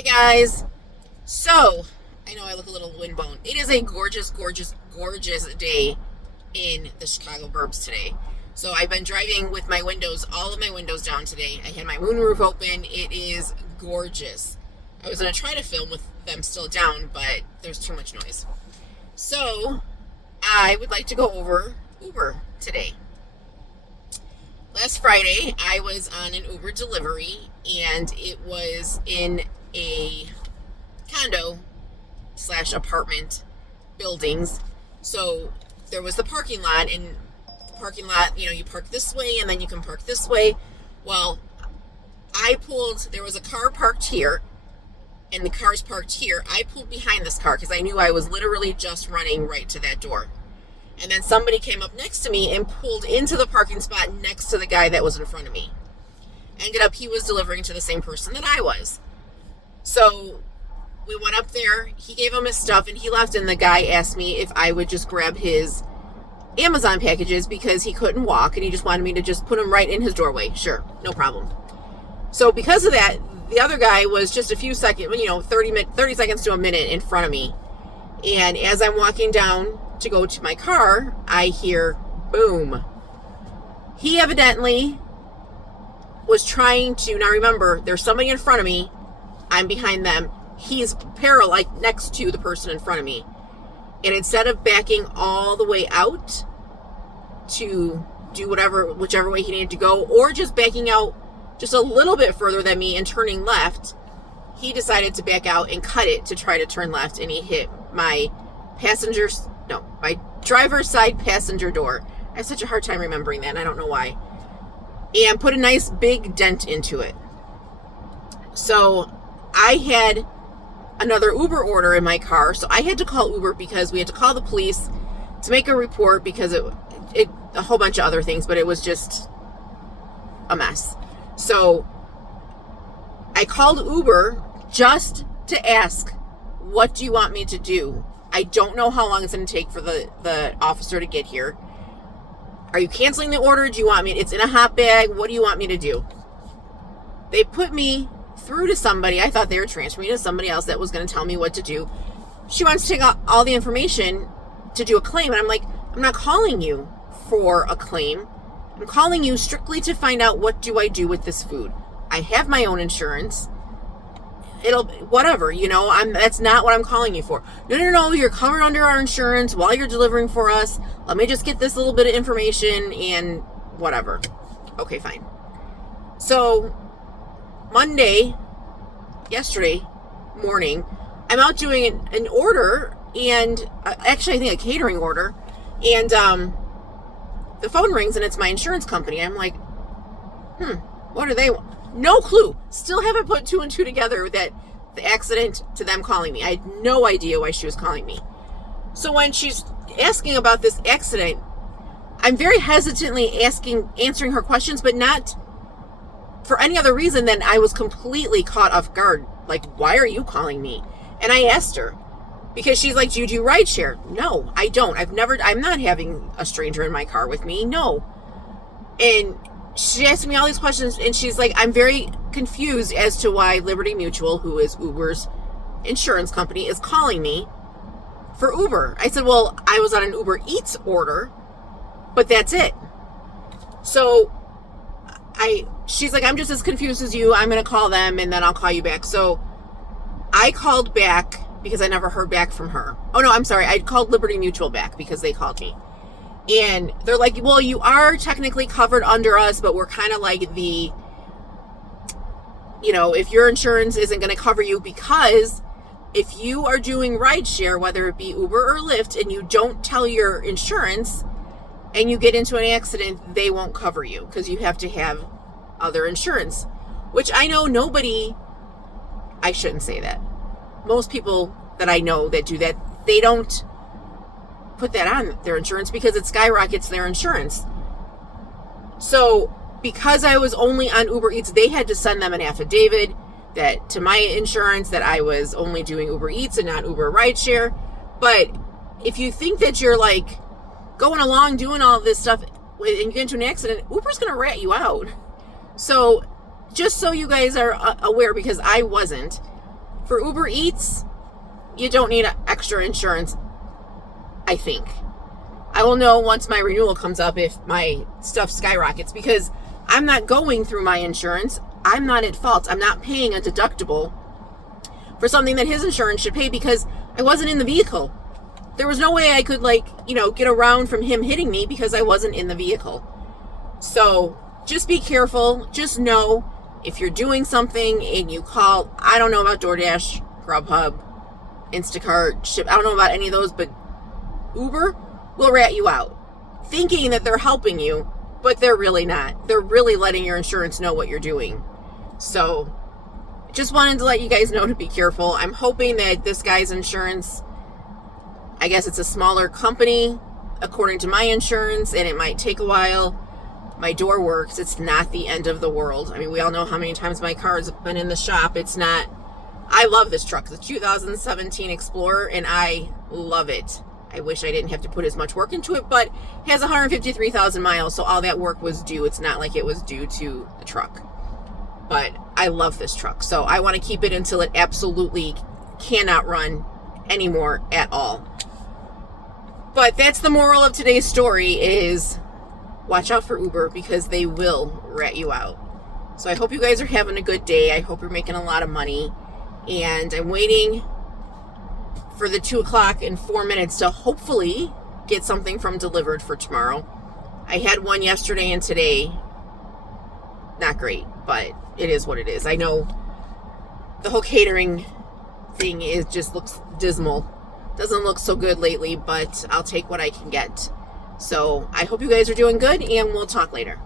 Hi guys. So, I know I look a little windblown. It is a gorgeous, gorgeous, gorgeous day in the Chicago burbs today. So I've been driving with my windows, all of my windows down today. I had my moonroof open. It is gorgeous. I was going to try to film with them still down, but there's too much noise. So, I would like to go over Uber today. Last Friday, I was on an Uber delivery, and it was in a condo / apartment buildings. So there was the parking lot, and the parking lot, you park this way, and then you can park this way. Well, there was a car parked here, and the car's parked here. I pulled behind this car because I knew I was literally just running right to that door. And then somebody came up next to me and pulled into the parking spot next to the guy that was in front of me. Ended up, he was delivering to the same person that I was. So we went up there, he gave him his stuff, and he left, and the guy asked me if I would just grab his Amazon packages because he couldn't walk, and he just wanted me to just put them right in his doorway. Sure, no problem. So because of that, the other guy was just a few seconds, 30 seconds to a minute in front of me. And as I'm walking down to go to my car, I hear boom. He evidently was trying to, now remember, there's somebody in front of me, I'm behind them, he's parallel next to the person in front of me, and instead of backing all the way out to do whichever way he needed to go, or just backing out just a little bit further than me and turning left, he decided to back out and cut it to try to turn left, and he hit my driver's side passenger door. I have such a hard time remembering that, and I don't know why. And put a nice big dent into it. So I had another Uber order in my car, so I had to call Uber because we had to call the police to make a report because it a whole bunch of other things, but it was just a mess. So I called Uber just to ask, what do you want me to do? I don't know how long it's going to take for the officer to get here. Are you canceling the order? Do you want me? It's in a hot bag. What do you want me to do? They put me through to somebody. I thought they were transferring me to somebody else that was going to tell me what to do. She wants to take all the information to do a claim. And I'm like, I'm not calling you for a claim. I'm calling you strictly to find out, what do I do with this food? I have my own insurance. Whatever, that's not what I'm calling you for. No, you're covered under our insurance while you're delivering for us. Let me just get this little bit of information and whatever. Okay, fine. So, yesterday morning, I'm out doing an order, and actually I think a catering order, and the phone rings, and it's my insurance company. I'm like, what do they want? No clue. Still haven't put two and two together that the accident to them calling me. I had no idea why she was calling me. So when she's asking about this accident, I'm very hesitantly answering her questions, but not for any other reason than I was completely caught off guard. Like, why are you calling me? And I asked her, because she's like, do you do rideshare? No, I don't. I'm not having a stranger in my car with me. No. And she asked me all these questions, and she's like, I'm very confused as to why Liberty Mutual, who is Uber's insurance company, is calling me for Uber. I said, well, I was on an Uber Eats order, but that's it. So she's like, I'm just as confused as you. I'm going to call them, and then I'll call you back. So I called back because I never heard back from her. Oh, no, I'm sorry. I called Liberty Mutual back because they called me. And they're like, well, you are technically covered under us, but we're kind of like if your insurance isn't going to cover you, because if you are doing rideshare, whether it be Uber or Lyft, and you don't tell your insurance and you get into an accident, they won't cover you because you have to have other insurance, which I know I shouldn't say that. Most people that I know that do that, they don't put that on their insurance because it skyrockets their insurance. So because I was only on Uber Eats, they had to send them an affidavit that to my insurance that I was only doing Uber Eats and not Uber rideshare. But if you think that you're like going along doing all this stuff and you get into an accident, Uber's going to rat you out. So just so you guys are aware, because I wasn't, For Uber Eats, you don't need extra insurance, I think. I will know once my renewal comes up if my stuff skyrockets, because I'm not going through my insurance. I'm not at fault. I'm not paying a deductible for something that his insurance should pay because I wasn't in the vehicle. There was no way I could, get around from him hitting me because I wasn't in the vehicle. So just be careful. Just know if you're doing something and you call, I don't know about DoorDash, Grubhub, Instacart, Ship, I don't know about any of those, but Uber will rat you out, thinking that they're helping you, but they're really not. They're really letting your insurance know what you're doing. So just wanted to let you guys know to be careful. I'm hoping that this guy's insurance, I guess it's a smaller company, according to my insurance, and it might take a while. My door works. It's not the end of the world. I mean, we all know how many times my car has been in the shop. It's not. I love this truck. It's a 2017 Explorer, and I love it. I wish I didn't have to put as much work into it, but it has 153,000 miles, so all that work was due. It's not like it was due to the truck. But I love this truck, so I want to keep it until it absolutely cannot run anymore at all. But that's the moral of today's story is watch out for Uber because they will rat you out. So I hope you guys are having a good day. I hope you're making a lot of money. And I'm waiting for the 2:00 in 4 minutes to hopefully get something from Delivered for tomorrow. I had one yesterday and today. Not great, but it is what it is. I know the whole catering thing just looks dismal. Doesn't look so good lately, but I'll take what I can get. So I hope you guys are doing good, and we'll talk later.